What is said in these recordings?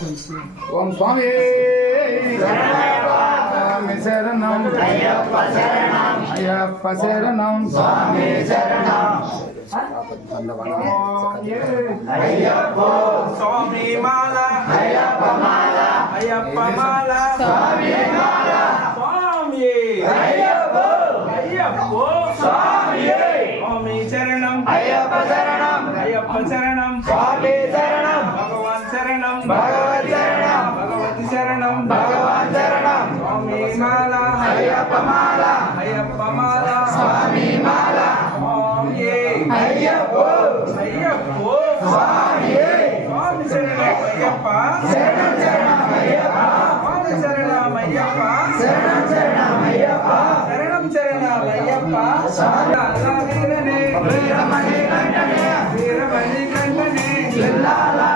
ஓம் சுவாமி. சரணம். ஐயப்ப சரணம். ஐயப்ப சரணம் சுவாமி சரணம் ஐயப்போ சுவாமி மாலா ஐயப்ப மாலா ஐயப்ப மாலா சுவாமி மாலா சுவாமி ஐயப்போ. ஐயப்போ. சுவாமி అయ్యప్ప శరణం. స్వామి శరణం. భగవాన్ శరణం. భగవత్ శరణం. భగవతి శరణం. భగవాన్ శరణం. స్వామి మాల. అయ్యప్ప మాల. అయ్యప్ప మాల. స్వామి మాల. స్వామి. అయ్యప్ప. అయ్యప్ప. స్వామి. స్వామి శరణం అయ్యప్ప. శరణం శరణం అయ్యప్ప. స్వామి శరణం అయ్యప్ప. శరణం శరణం అయ్యప్ప. శరణం శరణం అయ్యప్ప. స్వామి.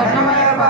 ಶರಣಮಯ್ಯಪ್ಪ